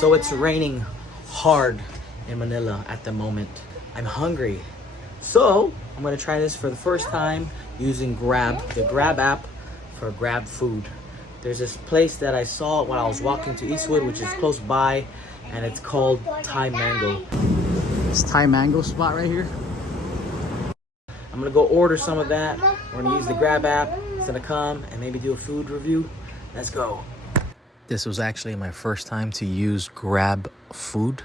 So it's raining hard in Manila at the moment. I'm hungry. So I'm gonna try this for the first time using Grab, the Grab app for Grab food. There's this place that I saw when I was walking to Eastwood, which is close by, and it's called Thai Mango. This Thai Mango spot right here. I'm gonna go order some of that. We're gonna use the Grab app. It's gonna come and maybe do a food review. Let's go. This was actually my first time to use Grab food.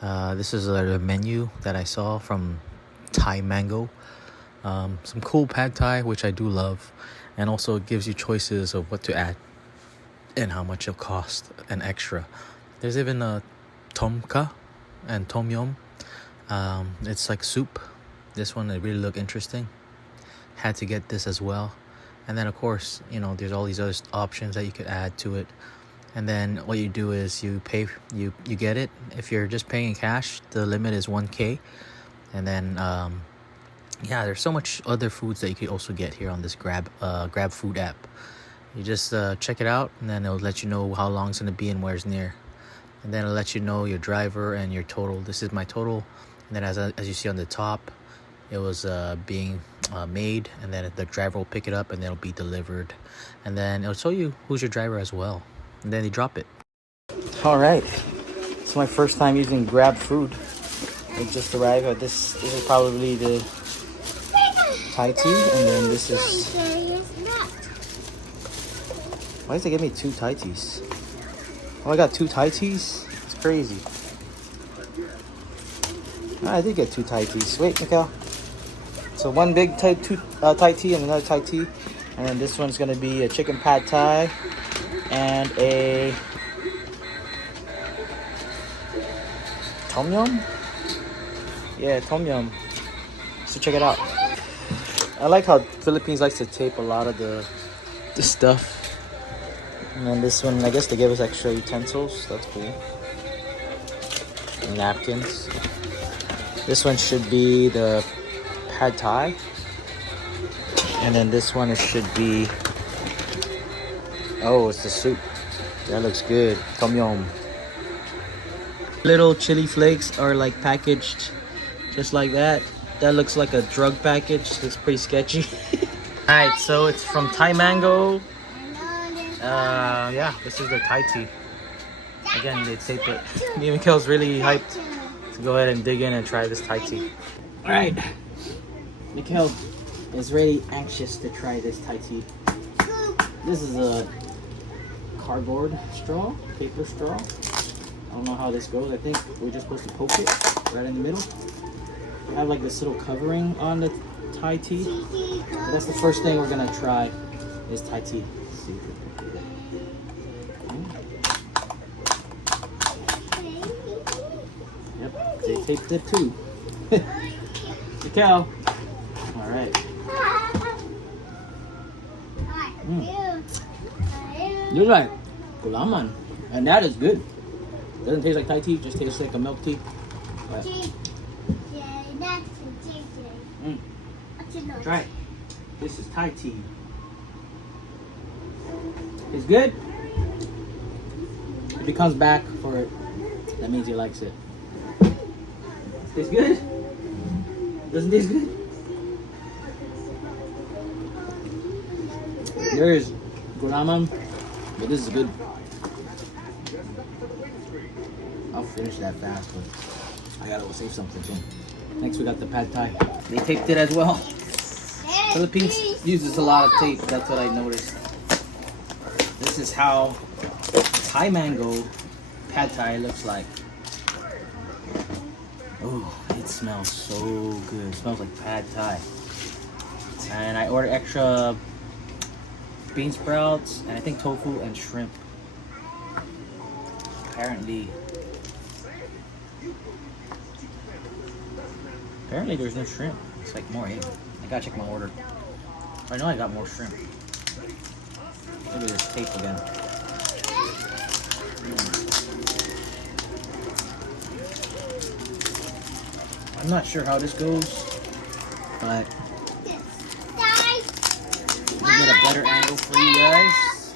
This is a menu that I saw from Thai Mango. Some cool pad thai, which I do love. And also it gives you choices of what to add and how much it'll cost an extra. There's even a tom kha and tom yum. It's like soup. This one, it really looked interesting. Had to get this as well. And then of course, you know, there's all these other options that you could add to it. And then what you do is you pay, you get it. If you're just paying in cash, the limit is 1K. And then, yeah, there's so much other foods that you could also get here on this Grab food app. You just check it out, and then it'll let you know how long it's going to be and where's near. And then it'll let you know your driver and your total. This is my total. And then as you see on the top, it was being made, and then the driver will pick it up and then it'll be delivered. And then it'll show you who's your driver as well. And then they drop it. All right. It's my first time using Grab food. It just arrived. This is probably the Thai tea, and then this is... Why does they give me 2 Thai teas? Oh, I got 2 Thai teas? It's crazy. Oh, I did get 2 Thai teas. Wait, Mikhail. So one big Thai tea and another Thai tea. And then this one's going to be a chicken pad thai and a tom yum? Yeah, tom yum. So check it out. I like how Philippines likes to tape a lot of the stuff. And then this one, I guess they give us extra utensils. That's cool. And napkins. This one should be the pad thai. And then this one should be... Oh, it's the soup. That looks good. Tom yum. Little chili flakes are like packaged just like that. That looks like a drug package. It's pretty sketchy. Alright, so it's from Thai Mango. Yeah, this is the Thai tea. Again, they tape it. Me and Mikhail's really hyped to go ahead and dig in and try this Thai tea. Alright. Mikhail is really anxious to try this Thai tea. This is a cardboard straw, paper straw. I don't know how this goes. I think we're just supposed to poke it right in the middle. We have like this little covering on the Thai tea. But that's the first thing we're gonna try is Thai tea. Let's see. Yep, they taped it too. Mikhail. All right. Looks like gulaman, and that is good. Doesn't taste like Thai tea, just tastes like a milk tea. But, try it. This is Thai tea. It's good. If he comes back for it, that means he likes it. Tastes good? Doesn't taste good? There's gulaman, but this is good. I'll finish that fast, but I gotta go save something too. Next we got the pad thai. They taped it as well. Philippines uses a lot of tape, that's what I noticed. This is how Thai Mango pad thai looks like. Oh, it smells so good. It smells like pad thai. And I ordered extra bean sprouts, and I think tofu and shrimp. Apparently there's no shrimp. It's like more egg. I gotta check my order. I know I got more shrimp. Look at this tape again. I'm not sure how this goes, but we'll get a better angle for you guys.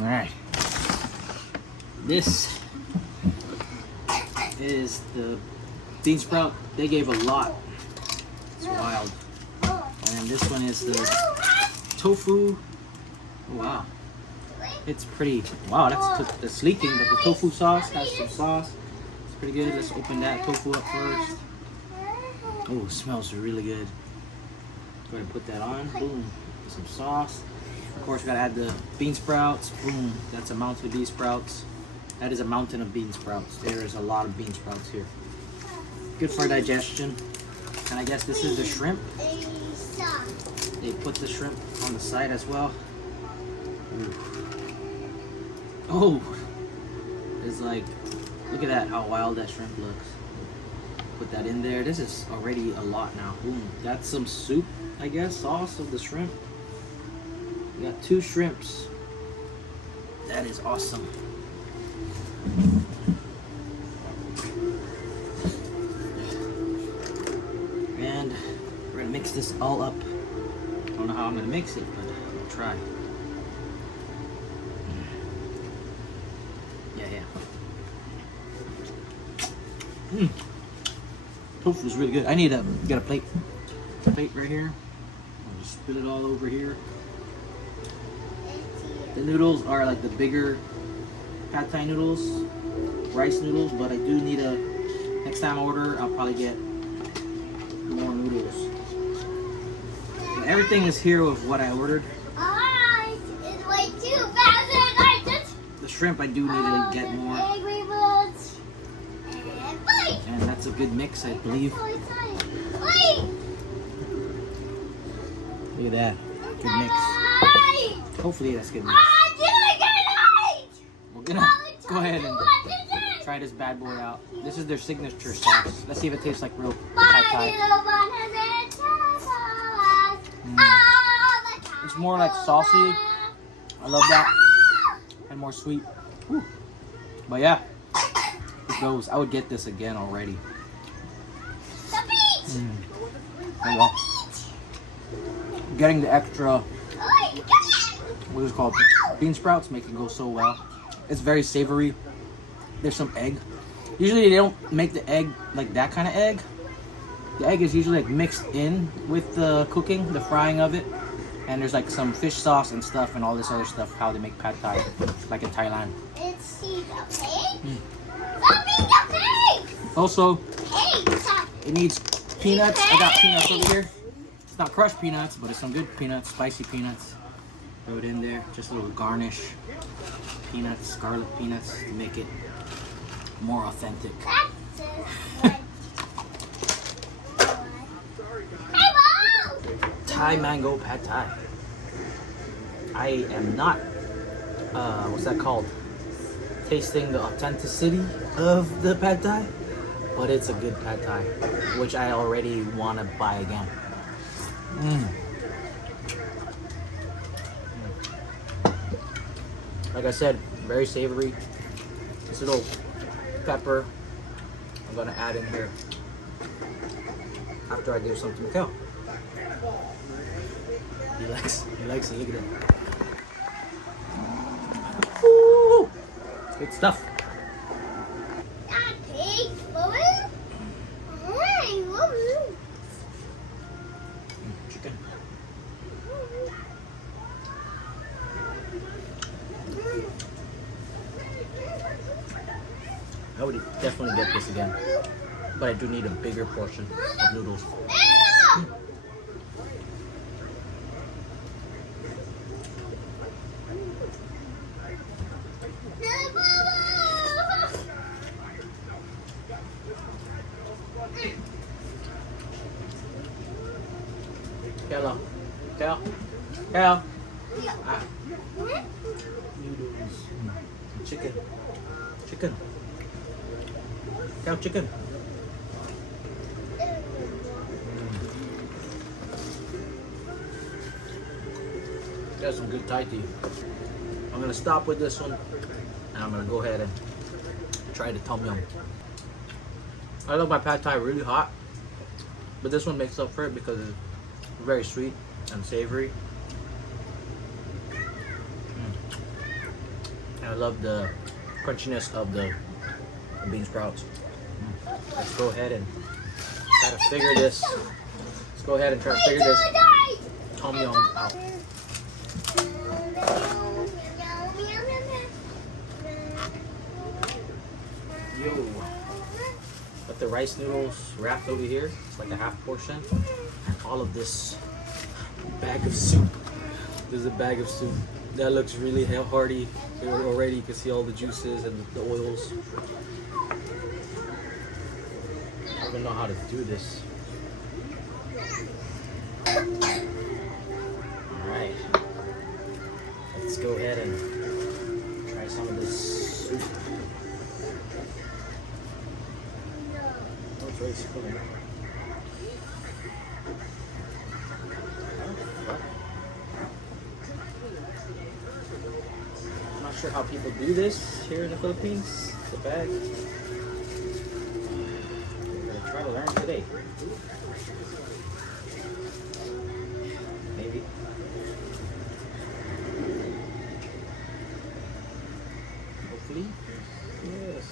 Alright. This is the bean sprout. They gave a lot. It's wild. And then this one is the tofu. Wow. It's pretty, wow, that's leaking, but the tofu sauce has some sauce. It's pretty good. Let's open that tofu up first. Oh, it smells really good. Go ahead and put that on. Boom. Some sauce. Of course, we gotta add the bean sprouts. Boom. That's a mountain of bean sprouts. That is a mountain of bean sprouts. There is a lot of bean sprouts here. Good for digestion. And I guess this is the shrimp. They put the shrimp on the side as well. Ooh. Oh, it's like, look at that, how wild that shrimp looks. Put that in there. This is already a lot now. Boom. That's some soup, I guess, sauce of the shrimp. We got 2 shrimps. That is awesome. And we're gonna mix this all up. I don't know how I'm gonna mix it, but I'll try. Tofu is really good. I need to get a plate right here. I'll just spill it all over here. The noodles are like the bigger pad thai noodles, rice noodles, but I do need next time I order, I'll probably get more noodles. And everything is here with what I ordered. It's way too fast. The shrimp I do need to get more. And that's a good mix, I believe. Look at that. Good mix. Hopefully that's good mix. We're gonna go ahead and try this bad boy out. This is their signature sauce. Let's see if it tastes like real pad thai. It's more like saucy. I love that. And more sweet. Whew. But yeah. Goes. I would get this again already. Oh, well. Getting the extra, what is it called? Bean sprouts make it go so well. It's very savory. There's some egg. Usually they don't make the egg like that kind of egg. The egg is usually like mixed in with the cooking, the frying of it. And there's like some fish sauce and stuff and all this other stuff, how they make pad thai, like in Thailand. Also, it needs peanuts. I got peanuts over here. It's not crushed peanuts, but it's some good peanuts, spicy peanuts. Throw it in there, just a little garnish. Peanuts, scarlet peanuts to make it more authentic. Thai mango pad thai. I am not, what's that called? Tasting the authenticity of the pad thai, but it's a good pad thai, which I already want to buy again. Like I said, very savory. This little pepper I'm gonna add in here after I give some to Mikhail. He likes it. Look at it. Woo! Good stuff. Chicken. I would definitely get this again, but I do need a bigger portion of noodles. Kale. Noodles. Chicken. Cow chicken. Got some good Thai tea. I'm gonna stop with this one, and I'm gonna go ahead and try the tom yum. I love my pad thai really hot, but this one makes up for it because it's very sweet and savory. And I love the crunchiness of the bean sprouts. Let's go ahead and try to figure this. Let's go ahead and try to figure this tom yum out. Yo, got the rice noodles wrapped over here. It's like a half portion, and all of this bag of soup. There's a bag of soup that looks really hearty already. You can see all the juices and the oils. I don't even know how to do this. Alright, let's go ahead and try some of this soup. Oh, it's really spilling. I'm not sure how people do this here in the Philippines. It's a bag. We're gonna try to learn today. Maybe. Hopefully. Yes.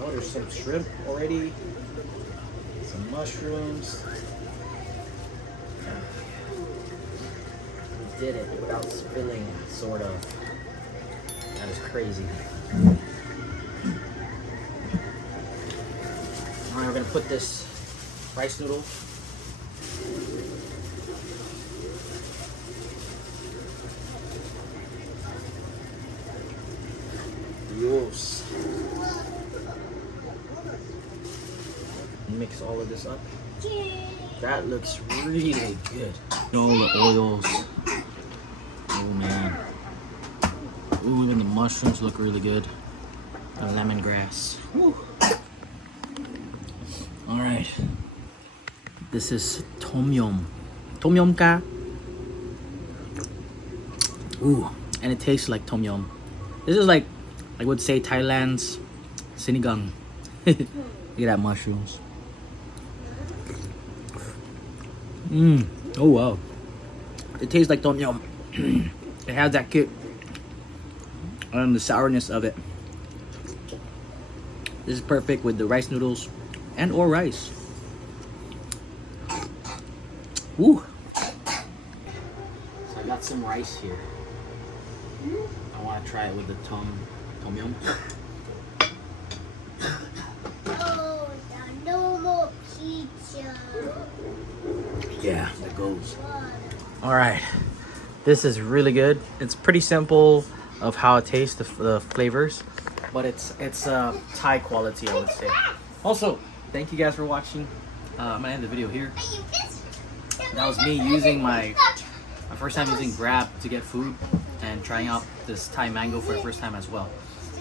Oh, there's some shrimp already. Some mushrooms. We did it without spilling, sort of. That is crazy. Alright, we're gonna put this rice noodle. Yes. Mix all of this up. That looks really good. All the oils. Oh man. Ooh, even the mushrooms look really good. The lemongrass. Woo. All right. This is tom yum. Tom yum ka. Ooh, and it tastes like tom yum. This is like, I would say, Thailand's sinigang. Look at that mushrooms. Oh wow. It tastes like tom yum. It has that kick and the sourness of it. This is perfect with the rice noodles and or rice. Woo. So I got some rice here. I want to try it with the tom yum. Oh, no more pizza. Yeah, that goes. All right, this is really good. It's pretty simple of how it tastes, the flavors, but it's Thai quality, I would say. Also, thank you guys for watching. I'm gonna end the video here. That was me using my first time using Grab to get food and trying out this Thai mango for the first time as well.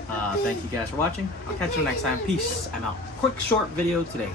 Thank you guys for watching. I'll catch you next time. Peace. I'm out. Quick short video today.